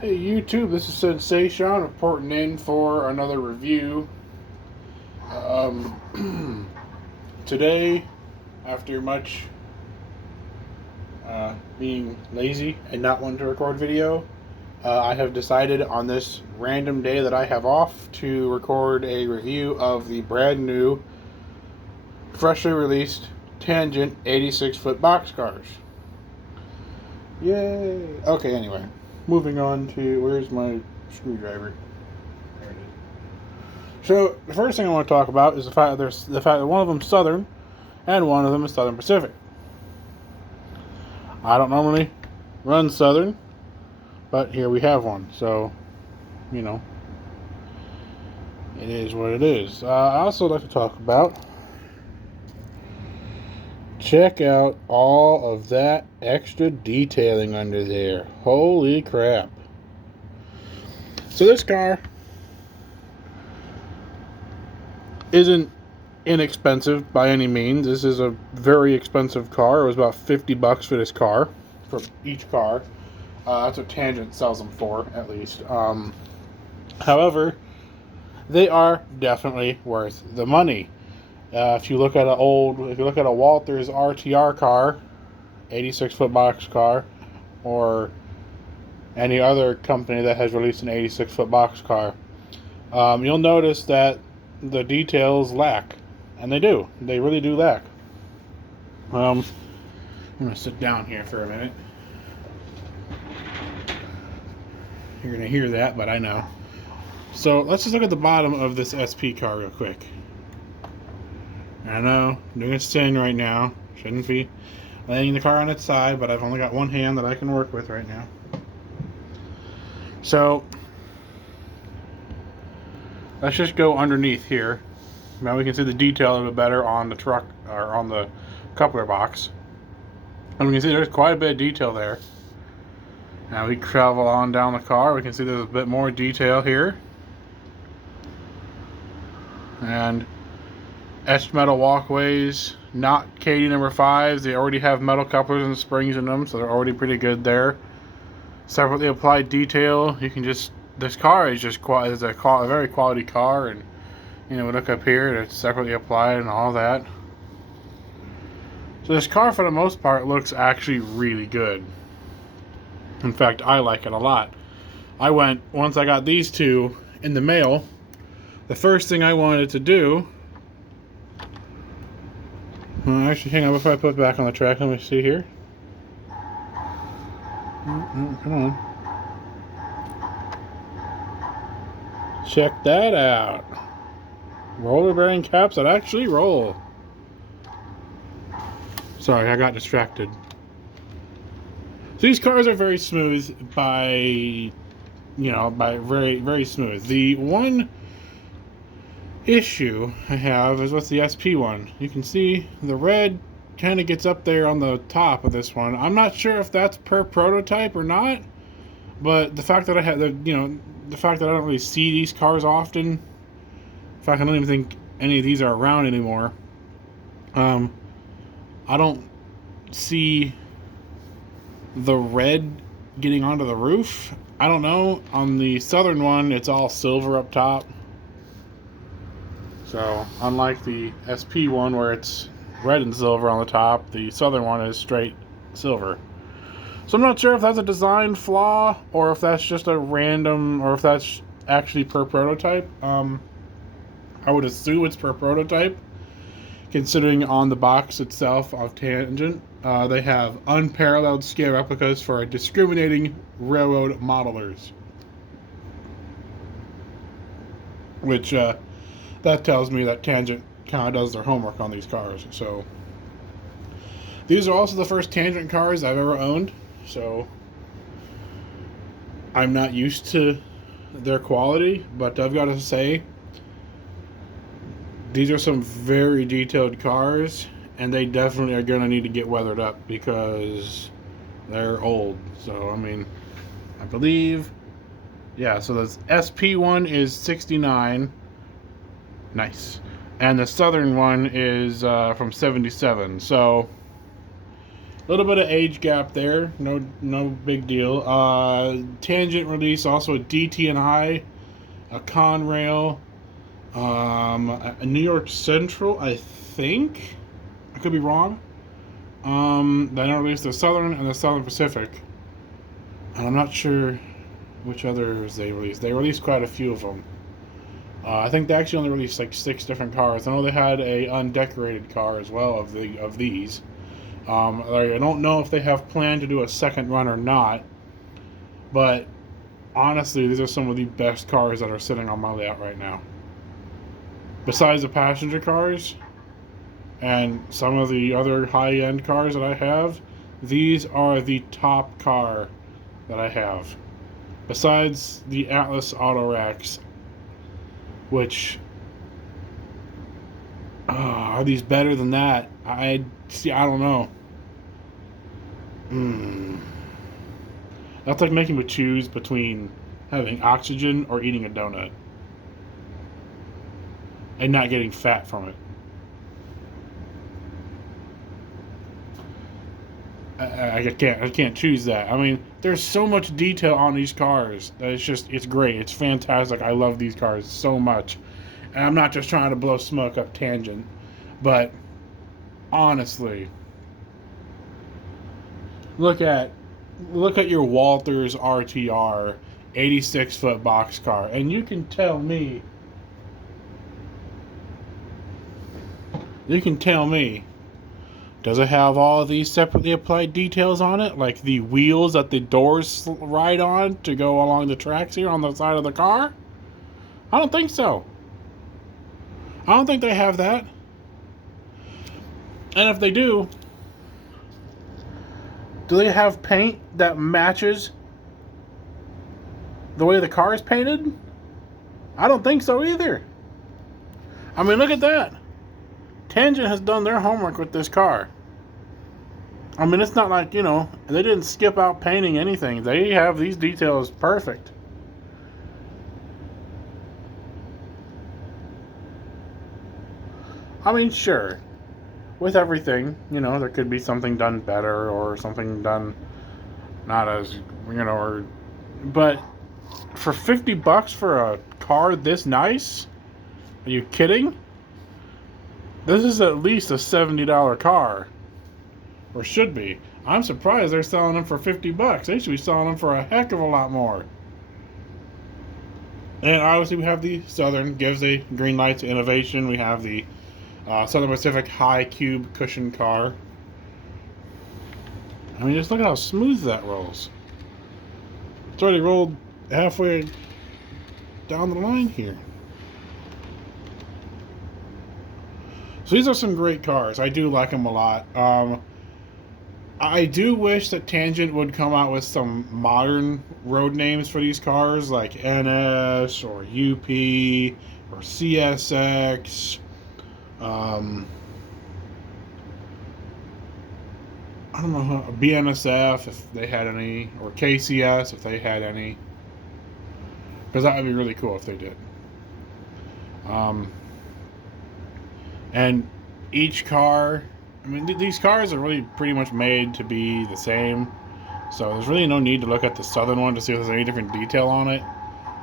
Hey YouTube, this is Sensation reporting in for another review. Today, after much being lazy and not wanting to record video, I have decided on this random day that I have off to record a review of the brand new, freshly released Tangent 86-foot boxcars. Yay! Okay, anyway, moving on to where's my screwdriver? There it is. So the first thing I want to talk about is the fact that one of them is Southern, and one of them is Southern Pacific. I don't normally run Southern, but here we have one. So, you know, it is what it is. I also like to talk about. Check out all of that extra detailing under there. Holy crap. So this car isn't inexpensive by any means. This is a very expensive car. It was about $50 for this car, for each car. That's what Tangent sells them for, at least. However, they are definitely worth the money. If you look at a Walters RTR car, 86-foot box car, or any other company that has released an 86-foot box car, you'll notice that the details lack, and they do. They really do lack. I'm gonna sit down here for a minute. You're gonna hear that, but I know. So let's just look at the bottom of this SP car real quick. I know, I'm doing a spin right now. Shouldn't be laying the car on its side, but I've only got one hand that I can work with right now. So, let's just go underneath here. Now we can see the detail a little bit better on the truck, or on the coupler box. And we can see there's quite a bit of detail there. Now we travel on down the car, we can see there's a bit more detail here. And etched metal walkways, not KD number 5s. They already have metal couplers and springs in them, so they're already pretty good there. Separately applied detail. You can just, this car is just a very quality car, and you know, look up here, it's separately applied and all that. So this car, for the most part, looks actually really good. In fact, I like it a lot. Once I got these two in the mail, the first thing I wanted to do, actually, hang on, before I put it back on the track, let me see here. Come on. Check that out. Roller bearing caps that actually roll. Sorry, I got distracted. So these cars are very smooth by very, very smooth. The one issue I have is with the SP one. You can see the red kind of gets up there on the top of this one. I'm not sure if that's per prototype or not, but the fact that I don't really see these cars often, in fact I don't even think any of these are around anymore, I don't see the red getting onto the roof. I don't know, on the Southern one it's all silver up top. So, unlike the SP one where it's red and silver on the top, the Southern one is straight silver. So I'm not sure if that's a design flaw, or if that's just a random, or if that's actually per prototype. I would assume it's per prototype, considering on the box itself of Tangent, they have unparalleled scale replicas for discriminating railroad modelers. Which, that tells me that Tangent kind of does their homework on these cars. So these are also the first Tangent cars I've ever owned, so I'm not used to their quality, but I've got to say these are some very detailed cars, and they definitely are going to need to get weathered up because they're old. So I mean, I believe, yeah, so the SP one is 69. Nice. And the Southern one is from 77. So little bit of age gap there. No big deal. Tangent released also a DT&I, a Conrail, a New York Central, I think. I could be wrong. Then I released the Southern and the Southern Pacific. And I'm not sure which others they released. They released quite a few of them. I think they actually only released like 6 different cars. I know they had a undecorated car as well of these. I don't know if they have planned to do a second run or not, but honestly, these are some of the best cars that are sitting on my layout right now. Besides the passenger cars and some of the other high-end cars that I have, these are the top car that I have. Besides the Atlas Auto Racks, which are these better than that? I don't know. That's like making me choose between having oxygen or eating a donut and not getting fat from it. I can't choose that. I mean, there's so much detail on these cars that it's great. It's fantastic. I love these cars so much. And I'm not just trying to blow smoke up Tangent, but honestly, look at your Walters RTR 86-foot boxcar, and you can tell me does it have all of these separately applied details on it, like the wheels that the doors ride on to go along the tracks here on the side of the car? I don't think so. I don't think they have that. And if they do they have paint that matches the way the car is painted? I don't think so either. I mean, look at that. Tangent has done their homework with this car. I mean, it's not like, they didn't skip out painting anything. They have these details perfect. I mean, sure, with everything, there could be something done better or something done not as, but for $50 for a car this nice? Are you kidding? This is at least a $70 car. Or should be. I'm surprised they're selling them for $50. They should be selling them for a heck of a lot more. And obviously we have the Southern, gives a green light to innovation. We have the Southern Pacific high cube cushion car. I mean, just look at how smooth that rolls. It's already rolled halfway down the line here. So these are some great cars. I do like them a lot. I do wish that Tangent would come out with some modern road names for these cars, like NS or UP or CSX. I don't know, BNSF if they had any, or KCS if they had any, because that would be really cool if they did. And each car, I mean, these cars are really pretty much made to be the same, so there's really no need to look at the Southern one to see if there's any different detail on it.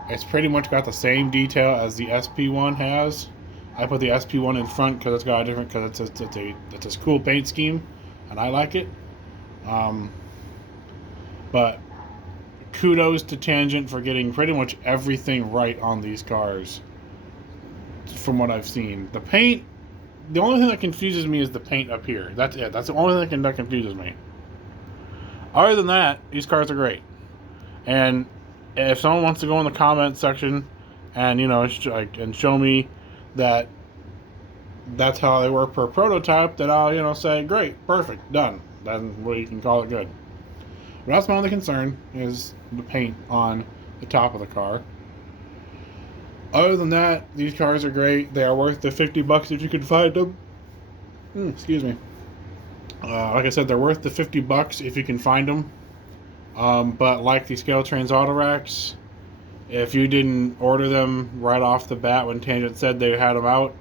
It's pretty much got the same detail as the SP1 has. I put the SP1 in front because it's got a different, because it's a cool paint scheme, and I like it. But kudos to Tangent for getting pretty much everything right on these cars, from what I've seen. The paint, the only thing that confuses me is the paint up here. That's it. That's the only thing that confuses me. Other than that, these cars are great. And if someone wants to go in the comment section and and show me that that's how they work per prototype, then I'll say great, perfect, done. Then you can call it good. But that's my only concern, is the paint on the top of the car. Other than that, these cars are great. They are worth the $50 if you can find them. Excuse me. Like I said, they're worth the $50 if you can find them. But like the Scale Trains Auto Racks, if you didn't order them right off the bat when Tangent said they had them out,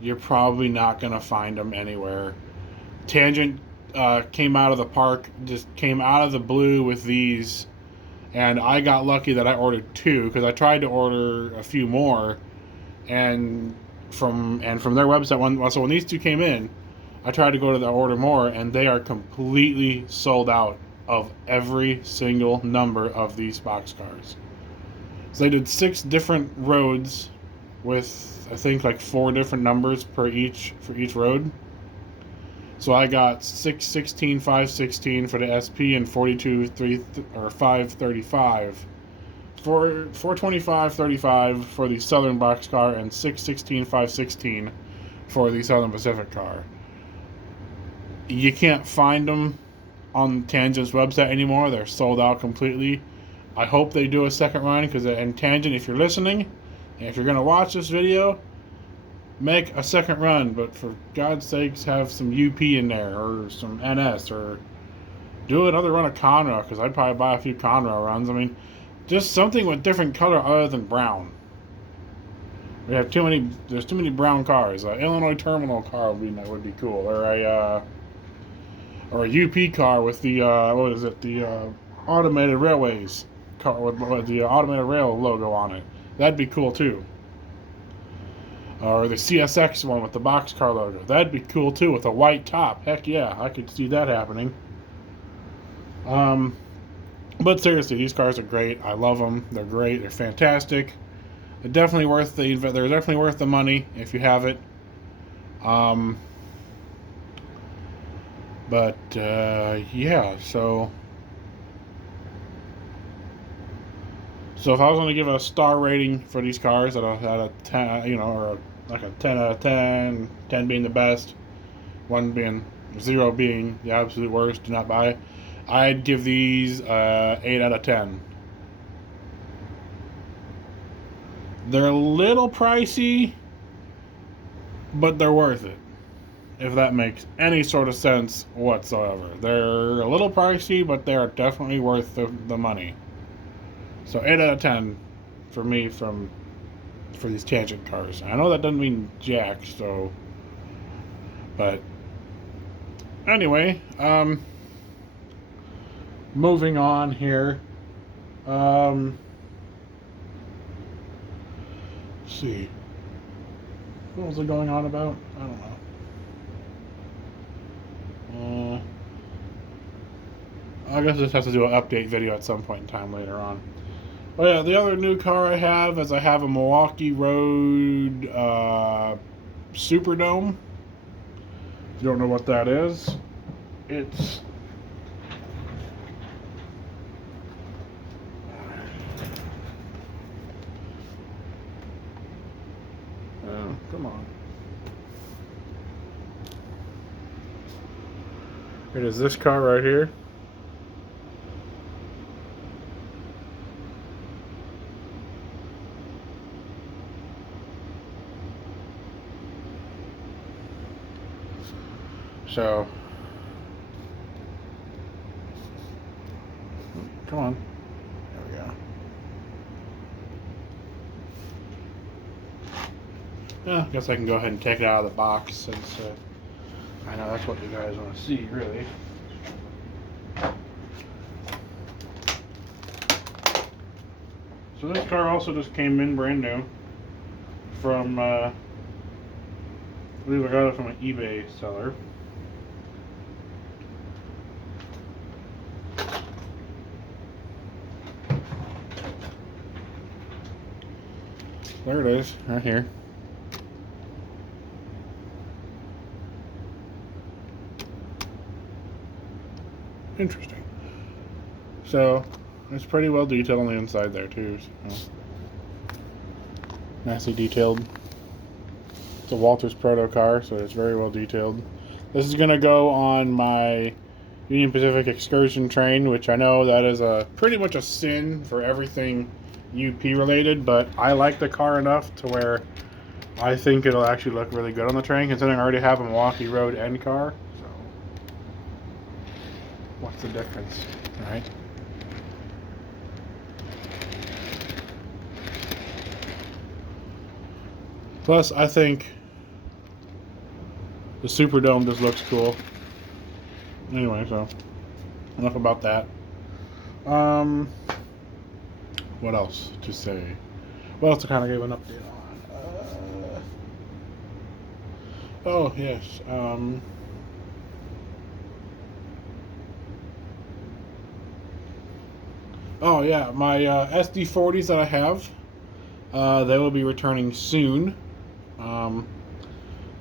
you're probably not going to find them anywhere. Tangent came out of the park, just came out of the blue with these, and I got lucky that I ordered 2 because I tried to order a few more, and from their website, so when these 2 came in, I tried to go to the order more, and they are completely sold out of every single number of these boxcars. So they did 6 different roads with, I think, like 4 different numbers for each road. So I got 616, 516 for the SP, and 42 535 for 425 35 for the Southern boxcar, and 616 516 for the Southern Pacific car. You can't find them on Tangent's website anymore. They're sold out completely. I hope they do a second run, because in Tangent, if you're listening, and if you're going to watch this video, make a second run, but for God's sakes, have some UP in there, or some NS, or do another run of Conrail, because I'd probably buy a few Conrail runs. I mean, just something with different color other than brown. There's too many brown cars. Illinois Terminal car would be cool, or a UP car with the the automated railways car with the automated rail logo on it. That'd be cool too. Or the CSX one with the boxcar logo. That'd be cool too, with a white top. Heck yeah, I could see that happening. But seriously, these cars are great. I love them. They're great. They're fantastic. They're definitely worth the money if you have it. Yeah. So if I was going to give a star rating for these cars out of 10, or like a 10 out of 10, 10 being the best, 1 being 0 being the absolute worst, do not buy, I'd give these 8 out of 10. They're a little pricey, but they're worth it, if that makes any sort of sense whatsoever. They're a little pricey, but they're definitely worth the money. So 8 out of 10 for me for these Tangent cars. I know that doesn't mean jack, but anyway, moving on here. Let's see. What was it going on about? I don't know. I guess I just have to do an update video at some point in time later on. But yeah, the other new car I have is a Milwaukee Road Superdome. If you don't know what that is, it's come on. It is this car right here. So, come on. There we go. Yeah, I guess I can go ahead and take it out of the box, since I know that's what you guys want to see, really. So this car also just came in brand new from, I believe I got it from an eBay seller. There it is, right here. Interesting. So, it's pretty well detailed on the inside there too. So. Nicely detailed. It's a Walters Proto car, so it's very well detailed. This is going to go on my Union Pacific excursion train, which I know that is pretty much a sin for everything UP related, but I like the car enough to where I think it'll actually look really good on the train, considering I already have a Milwaukee Road end car. So, what's the difference, right? Plus, I think the Superdome just looks cool. Anyway, so enough about that. What else to say? What else to kind of give an update on? Oh yes. Oh yeah, my SD40s that I have, they will be returning soon. Um,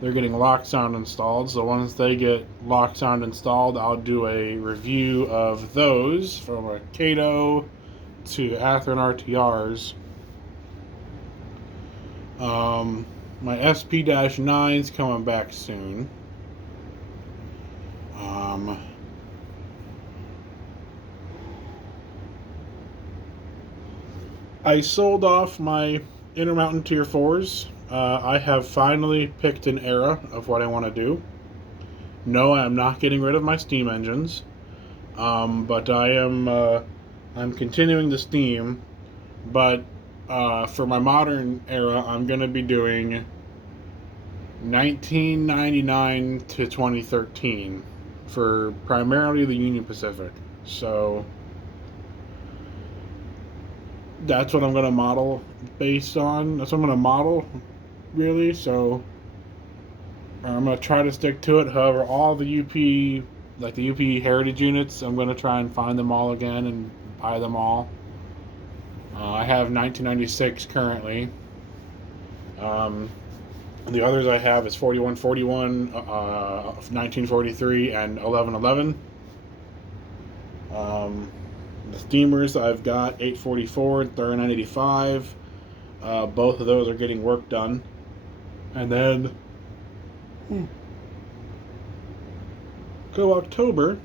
they're getting lock sound installed, so once they get lock sound installed, I'll do a review of those from a Kato to Athearn RTRs. My SP-9's coming back soon. I sold off my Intermountain Tier 4s. I have finally picked an era of what I want to do. No, I am not getting rid of my steam engines, but I'm continuing the steam. But for my modern era, I'm going to be doing 1999 to 2013 for primarily the Union Pacific. So that's what I'm going to model based on. That's what I'm going to model, really. So I'm going to try to stick to it. However, all the UP, like the UP Heritage units, I'm going to try and find them all again and buy them all. I have 1996 currently. The others I have is 4141, 1943, and 1111. The steamers I've got 844 and 3985. Both of those are getting work done. And then go October,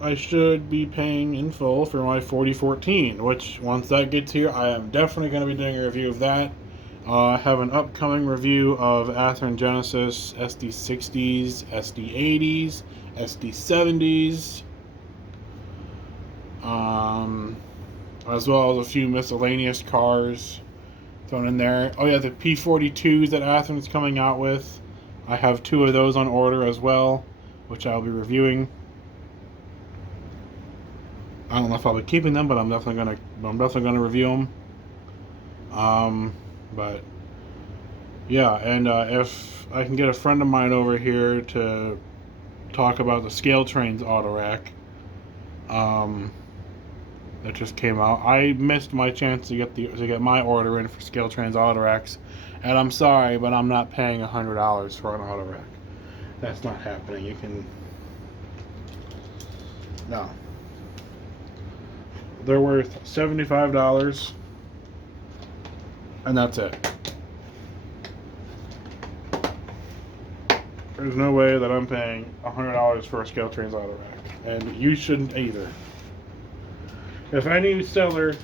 I should be paying in full for my 4014, which once that gets here, I am definitely going to be doing a review of that. I have an upcoming review of Athearn Genesis SD60s, SD80s, SD70s, as well as a few miscellaneous cars thrown in there. Oh yeah, the P42s that Athearn's coming out with. I have 2 of those on order as well, which I'll be reviewing. I don't know if I'll be keeping them, but I'm definitely gonna review them. But yeah, and if I can get a friend of mine over here to talk about the Scale Trains auto rack, that just came out. I missed my chance to get my order in for Scale Trains auto racks, and I'm sorry, but I'm not paying $100 for an auto rack. That's not happening. You can no. They're worth $75, and that's it. There's no way that I'm paying $100 for a Scale Trains auto rack, and you shouldn't either. If any seller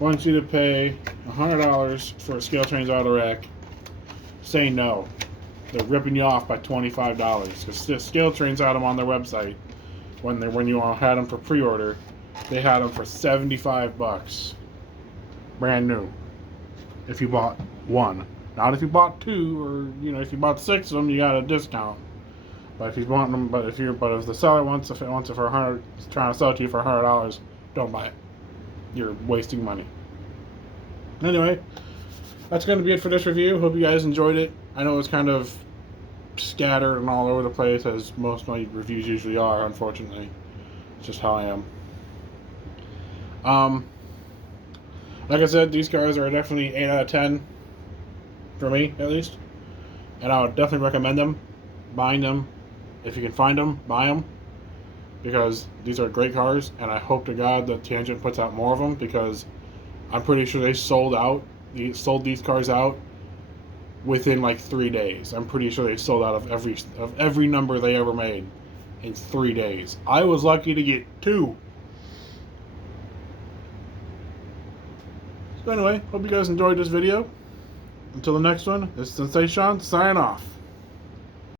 wants you to pay $100 for a Scale Trains auto rack, say no. They're ripping you off by $25 because the Scale Trains had them on their website when you all had them for pre-order. They had them for $75, brand new. If you bought one, not if you bought 2, or if you bought 6 of them, you got a discount. But if you want them, but if the seller wants it for $100, trying to sell it to you for $100, don't buy it. You're wasting money. Anyway, that's going to be it for this review. Hope you guys enjoyed it. I know it's kind of scattered and all over the place, as most of my reviews usually are, unfortunately. It's just how I am. Like I said, these cars are definitely 8 out of 10 for me, at least, and I would definitely recommend them. Buying them, if you can find them, buy them, because these are great cars, and I hope to God that Tangent puts out more of them, because I'm pretty sure they sold these cars out within like 3 days. I'm pretty sure they sold out of every number they ever made in 3 days. I was lucky to get 2. So anyway, hope you guys enjoyed this video. Until the next one, this is Sensation, signing off.